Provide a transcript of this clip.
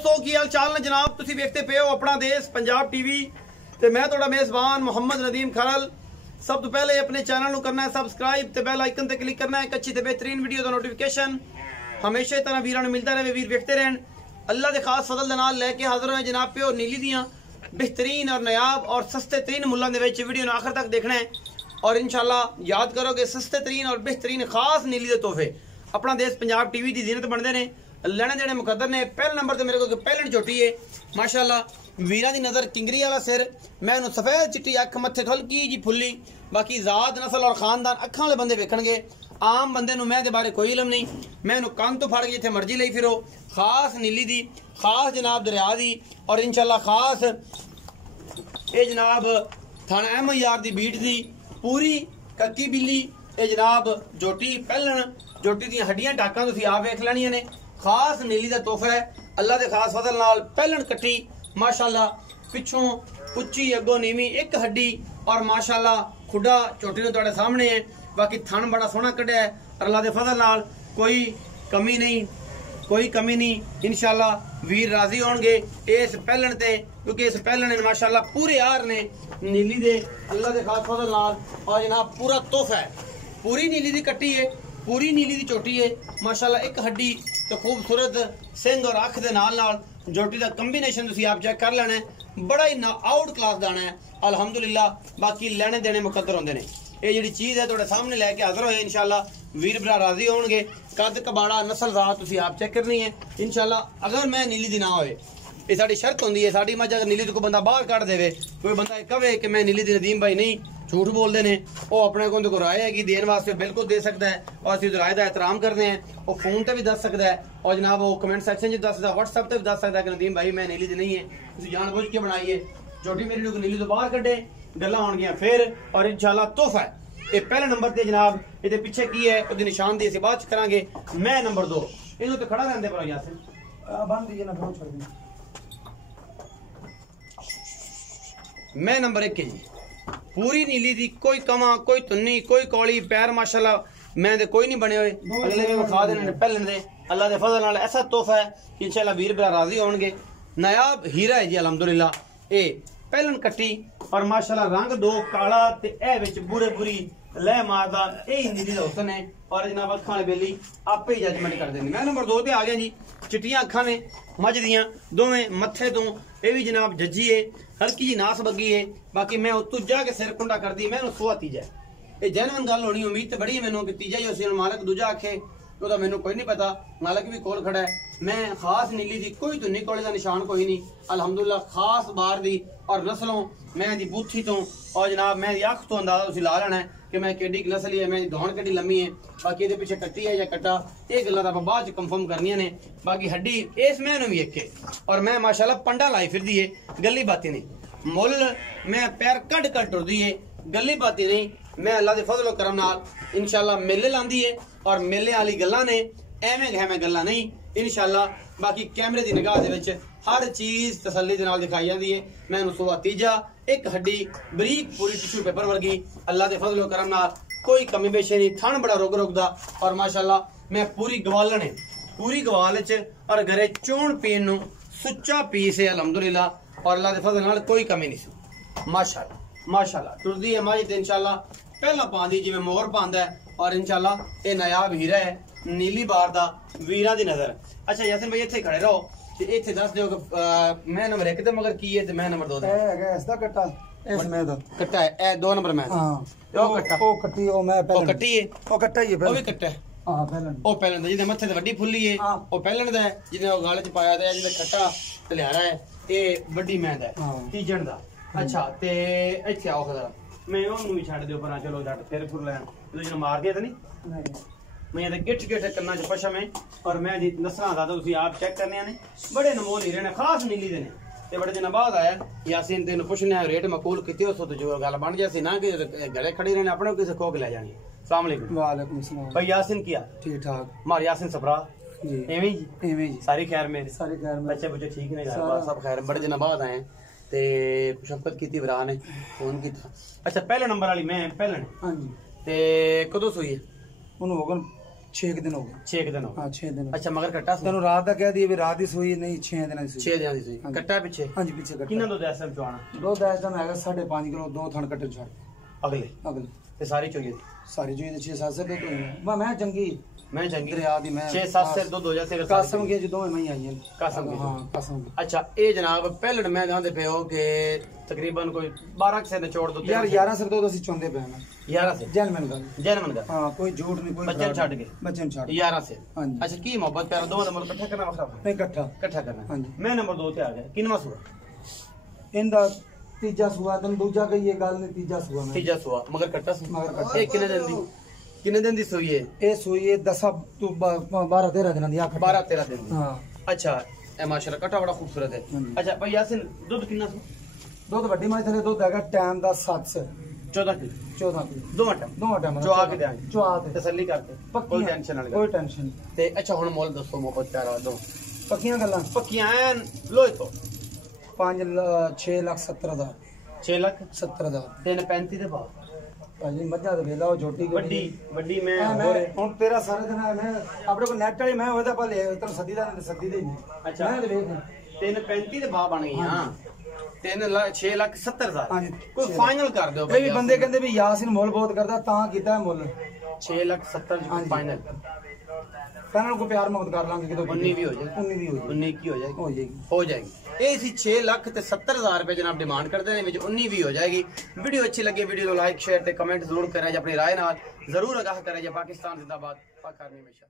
दोस्तों की हाल चाल ने जनाब तुसी देखते पे हो अपना देश पंजाब टीवी ते मैं थोड़ा मेजबान मोहम्मद नदीम खरल। सब तो पहले अपने चैनल को करना है सबसक्राइब ते बेल आइकन ते क्लिक करना है। एक अच्छी ते बेहतरीन वीडियो का नोटिफिकेशन हमेशा ही तरह वीरां मिलता रहे, वीर देखते रहन। अल्लाह के खास फजल दे नाल लेके हाजिर हो जनाब पे नीली दियां बेहतरीन और नायाब और सस्ते तरीन मुल्लां दे विच वीडियो ने आखिर तक देखना है और इंशाल्लाह याद करोगे सस्ते तरीन और बेहतरीन खास नीली दे तोहफे अपना देश पंजाब टीवी की जीनत बनते हैं। लेने देने मुकद्दर ने पहले नंबर से मेरे को पहले चोटी है माशाल्लाह वीरा की नज़र किंगरी वाला सिर मैं सफेद चिट्टी अख मत्थे हल्की जी फुली बाकी जात नस्ल और खानदान अखा वाले बंदे वेखणगे। आम बंदे मैं दे बारे कोई इलम नहीं, मैं कंन तो फड़ के जिथे मर्जी ली फिरो। खास नीली दी खास जनाब दरिया दी और इंशाल्लाह खास ये जनाब थाना अहमद यार दी बीट दी पूरी कक्की बिल्ली ये जनाब जोटी पहलन जोटी दी हड्डियां टाकां तुसीं आप वेख लैणियां ने। खास नीली का तोहफा है अल्लाह के खास फजल नाल पहलन कट्टी माशाल्लाह पिछों उच्ची अगों नीवी एक हड्डी और माशाल्लाह खुडा चोटी ने तुहाडे सामने है। बाकी थन बड़ा सोहना कढ़िया है और अल्लाह के फजल नाल कोई कमी नहीं इंशाल्लाह वीर राजी होंगे इस पहलन ते क्योंकि इस पहलन ने माशाल्लाह पूरे यार ने नीली दे अल्लाह के खास फजल नाल और जनाब पूरा तोहफा है। पूरी नीली दी कट्टी है, पूरी नीली दी चोटी है माशाल्लाह एक हड्डी तो खूबसूरत सिंह और अख दे नाल जोटी का कंबीनेशन तुसी आप चेक कर लेना है। बड़ा ही आउट क्लास दाना है अल्हम्दुलिल्लाह। बाकी लेने देने मुकद्दर होंदे ने। ये जिहड़ी चीज है तुहाडे सामने लैके हाजिर होए इंशाल्लाह वीर भरा राजी होणगे। कद कबाड़ा नस्ल रात तुसी आप चेक करनी है इंशाल्लाह। अगर मैं नीली दी ना होए ये साडी शर्त होंदी है साडी मज अगर नीली दी कोई बंदा बाहर कढ़ देवे कोई बंदा कहे कि मैं नीली दी नदीम भाई नहीं झूठ बोलते हैं वो अपने को राय है कि देने वास्ते बिल्कुल दे सकता है और असं राय का एहतराम करते हैं। वो फोन पर भी दस सकता है और जनाब वो कमेंट सेक्शन दस सकता है व्हाट्सएप पर भी दस सकता है कि नदीम भाई मैं नीली दी नहीं है तुम जान बुझ के बनाइए छोटी मेरी लोग नीली तो बाहर कड्डे गल्लां होणगियां फिर और इंशाल्लाह तोहफा है। ये पहले नंबर ते जनाब ये पिछे की है उसकी निशानदेही असीं बाद च करांगे। मैं नंबर 2 इहदे उत्ते खड़ा रहंदे पर यासिन बंद दीजिए ना फोन छोड़ दें। मैं नंबर 1 जी पूरी नीली दी कोई कमा कोई तुन्नी कोई कौली पैर माशाल्लाह मैं दे कोई नहीं बने हुए अगले में खा देने पहले दे अल्लाह दे फजल नाल ऐसा तोहफा है कि इंशाल्लाह वीर भरा राजी होणगे। नायाब हीरा है जी अल्हम्दुलिल्लाह। ए पहलन कट्टी और माशाल्लाह रंग दो काला ते ए विच बुरे बुरी लह मारदा ए नीली दा हुस्न है और जनाब अखां वाले बेली आपे ही जजमेंट कर देंगे। मैं नंबर 2 ते आ गया जी। चिट्टियां अखां ने मझ दियां दोवें मत्थे तो ये भी जनाब जज्जी है हल्की जी नास बगी है। बाकी मैं उत्तों जाके सिर कुंडा कर दी मैं सुहा तीजा ये जेन्युइन गल होनी उम्मीद तो बड़ी है मैनू कि तीजा ही उसी मालक दूजा आखे तो मैनू कोई नहीं पता मालक भी कोल खड़ा है। मैं खास नीली दी कोई तो नहीं कोले का निशान कोई नहीं अल्हम्दुलिल्लाह। खास बार दी और नस्लों मैं दी बूथी तो और जनाब मैं अख तो अंदाजा उसी ला लेना है कि मैं केडी नस्ल है मैं दौड़ केडी लम्मी है। बाकी ये पिछे कट्टी है या कट्टा ये गल्लां तां बाद च कंफर्म करनियां ने। बाकी हड्डी इस मैनू भी एक और मैं माशाल्लाह पंडा लाई फिरदी है गली बाती नहीं मुल मैं पैर कड़ कड़ टुरदी है गली बाती नहीं। मैं अल्लाह के फजल करम नाल इंशाल्लाह मेले लांदी है और मेले वाली गल्लां ने एवें गहमें गल्लां नहीं इंशाल्लाह। बाकी कैमरे की निगाह दे विच हर चीज तसल्ली दे नाल दिखाई जाती है। मैं सुबह तीजा एक हड्डी बरीक पूरी टिश्यू पेपर वर्गी अल्लाह के फजल करम नाल कोई कमी पेशी नहीं। थन बड़ा रुक रुकदा और माशाल्लाह मैं पूरी गवालन है पूरी गवाल च और घरे चोण पीन नूं सुच्चा पीस है अल्हम्दुलिल्लाह और अल्लाह के फजल नाल कोई कमी नहीं सी माशाल्लाह माशाल्लाह। टुरदी है माजी ते इंशाल्लाह पहला पांदी जिवें मोर पांदा है और इंशाल्लाह ये नायाब हीरा है नीली बार दा वीरा दी नजर। अच्छा यासिन भाई इत्थे खड़े रहो ते इत्थे दस दिओ कि मैं नंबर 1 ते मगर की है ते मैं नंबर 2 ते है इसदा कट्टा इस मैं दा कट्टा है ए 2 नंबर मैं हां ओ कट्टा ओ कट्टी ओ मैं पहले ओ कट्टी है ओ कट्टा ही है ओ भी कट्टा है हां पहलन ओ पहलन दा जिदे मत्थे ते वड्डी फुल्ली है ओ पहलन दा है जिदे ओ गाले च पाया दा जिदे कट्टा तलियारा है ए वड्डी मैं दा तीजन दा। अच्छा ते इत्थे आओ जरा मैं ओनू भी छड़ दियो पर चलो जट फिर फुर लैन तू जन मार दिया ते नहीं मैं ये गिट गिट करना च पशम है और मैं जी नस्लां दा तुसी आप चेक करने ने बड़े नमोल हीरे ने खास नीली दे ने ते बड़े दिन बाद आया यासीन तेन पुछने रेट मकूल किते हो तो जो गल बन जैसी ना कि घरे खड़ी रहने अपने किसी खोक ले जानी। अस्सलाम वालेकुम। वालेकुम सलाम भाई यासीन किया ठीक ठाक मार यासीन सफरा जी एवें जी सारी खैर मेरी सारी खैर बच्चे बुच्चे ठीक ने सब खैर बड़े दिन बाद आए ते शफकत कीती भरा ने फोन कीता। अच्छा पहले नंबर वाली मैं पहले हां जी ते कदों सोई है उन्होंने होगन 6 दिन हो गए। 6 दिन हो हाँ 6 दिन। अच्छा मगर कट्टा तेन रात का कह दिए भी रात ही सोई नहीं 6 दिन की 6 ਦਿਨਾਂ ਦੀ ਸੂਈ ਕੱਟਾ ਪਿੱਛੇ हाँ जी पीछे ਕਿੰਨਾ ਦੁੱਧ ਐਸ ਟਾਈਮ ਚਵਾਣਾ दुध इस टाइम है 5.5 किलो 2 थन कट्टे छड़ ਅਗਲੇ अगले ਤੇ ਸਾਰੀ ਚੋਈ सारी जो 6-7 से दुध हुई मैं चंगी ਮੈਂ ਚੰਗੀ दरिया दी मैं 6-7 ਸਿਰ ਦੁੱਧ ਹੋ ਜਾ ਸਿਰ कसम के जो दोवें मैं आई हैं कसम की। हाँ कसम की। ਅੱਛਾ ਇਹ ਜਨਾਬ ਪਹਿਲੜ ਮੈਂ ਜਾਂਦੇ ਪਏ ਹੋ ਕਿ ਤਕਰੀਬਨ ਕੋਈ 12 ਸੇ ਨਿਚੋੜ ਦੋ यार 11 से दुध ਅਸੀਂ ਚੁੰਦੇ ਪਏ ਹਾਂ 11 ਸੇ ਜੈਨਮਨ ਗੱਲ ਜੈਨਮਨ ਦਾ हाँ कोई झूठ नहीं कोई ਬੱਚੇ ਨੂੰ ਛੱਡ ਕੇ बच्चे ਨੂੰ ਛੱਡ 11 ਸੇ हाँ जी ਅੱਛਾ ਕੀ ਮੁਹੱਬਤ ਪਿਆਰ ਦੋਵਾਂ ਦਾ ਮੁੱਲ ਇਕੱਠਾ ਕਰਨਾ ਵੱਖਰਾ नहीं इकट्ठा ਇਕੱਠਾ ਕਰਨਾ हाँ जी ਮੈਂ ਨੰਬਰ 2 ਤੇ ਆ ਗਿਆ ਕਿੰਨਵਾਂ ਸੂਆ इनका तीजा सुआ तन दूजा कही ये गल नहीं तीजा सुआ में ਤੀਜਾ ਸੂਆ ਮਗਰ ਕੱਟਾ ਸੀ मगर कट्टा ਇਹ ਕਿੰਨੇ ਦਿਨ ਦੀ ਸੂਈ ਹੈ ये सुई है 10 तो 12-13 दिन दी आखिर 12-13 ਦਿਨ ਦੀ हाँ ਅੱਛਾ ਇਹ ਮਾਸ਼ਾਅੱਲਾ ਕੱਟਾ ਬੜਾ ਖੂਬਸੂਰਤ ਹੈ ਹਾਂਜੀ। ਅੱਛਾ ਭਾਈ ਯਾਸਿਨ ਦੁੱਧ ਕਿੰਨਾ ਸੀ दुध वड्डी माई थले दुध हैगा टाइम दा 7 से 14 ਕਿਲੋ 14 किलो ਦੋਵਾਂ ਟਾਈਮ दोवां टाइम चुआ के देंगे। चुआ के ਤਸੱਲੀ ਕਰਕੇ ਕੋਈ ਟੈਨਸ਼ਨ ਵਾਲੀ ਗੱਲ कोई टेंशन नहीं। ਤੇ ਅੱਛਾ ਹੁਣ ਮੁੱਲ ਦੱਸੋ ਮੁਹੱਬਤ ਪਿਆਰਾ ਦੋ पक्कियां गल्लां ਪੱਕੀਆਂ ਐਨ ਲੋਹੇ ਤੋਂ 5,70,000 6 ਲੱਖ 70,000 335 ਦੇ ਬਾਅਦ ਭਾਜੀ ਮੱਝਾਂ ਦੇ ਵੇਲਾ ਉਹ ਛੋਟੀ ਵੱਡੀ ਮੈਂ ਮੈਂ ਹੁਣ ਤੇਰਾ ਸਾਰਾ ਦਿਨ ਮੈਂ ਆਪਣੇ ਕੋਲ ਨੈਟ ਵਾਲੀ ਮੈਂ ਉਹਦਾ ਪਾ ਲੈ ਤੈਨੂੰ ਸੱਦੀ ਦਾ ਨਹੀਂ ਸੱਦੀ ਦੇ ਨਹੀਂ ਅੱਛਾ। ਮੈਂ ਤੇ ਵੇਖ 335 ਦੇ ਬਾਅਦ ਬਣ ਗਈਆਂ 6,70,000 ਹਾਂਜੀ। ਕੋਈ ਫਾਈਨਲ ਕਰ ਦਿਓ ਇਹ ਵੀ ਬੰਦੇ ਕਹਿੰਦੇ ਵੀ ਯਾਸਿਨ ਮੁੱਲ ਬਹੁਤ ਕਰਦਾ ਤਾਂ ਕੀਤਾ ਹੈ ਮੁੱਲ 6,70,000 ਹਾਂਜੀ। ਫਾਈਨਲ ਪਹਿਲਾਂ ਕੋਈ ਪਿਆਰ ਮੁਹੱਬਤ ਕਰ ਲਾਂਗੇ ਕਿਦੋਂ 19 ਵੀ ਹੋ ਜਾਏ 19 ਵੀ ਹੋ ਜਾਏ 19 ਕੀ ਹੋ ਜਾਏਗੀ ਹੋ ਜਾਏਗੀ ਹੋ ਜਾਏਗੀ ਇਹ ਸੀ 6,70,000 ਰੁਪਏ ਜਨਾਬ ਡਿਮਾਂਡ ਕਰਦੇ ਨੇ ਵਿੱਚ 19 ਵੀ ਹੋ ਜਾਏਗੀ ਵੀਡੀਓ ਅੱਛੀ ਲੱਗੇ ਵੀਡੀਓ ਨੂੰ ਲਾਈਕ ਸ਼ੇਅਰ ਤੇ ਕਮੈਂਟ ਜ਼ਰੂਰ ਕਰਿਆ ਜੇ ਆਪਣੀ ਰਾਏ ਨਾਲ ਜ਼ਰੂਰ ਆਗਾਹ ਕਰਿਆ ਜੇ ਪਾਕਿਸਤਾਨ ਜ਼ਿੰਦਾਬਾਦ ਪਾਕ ਆਰਮੀ ਹਮੇਸ਼ਾ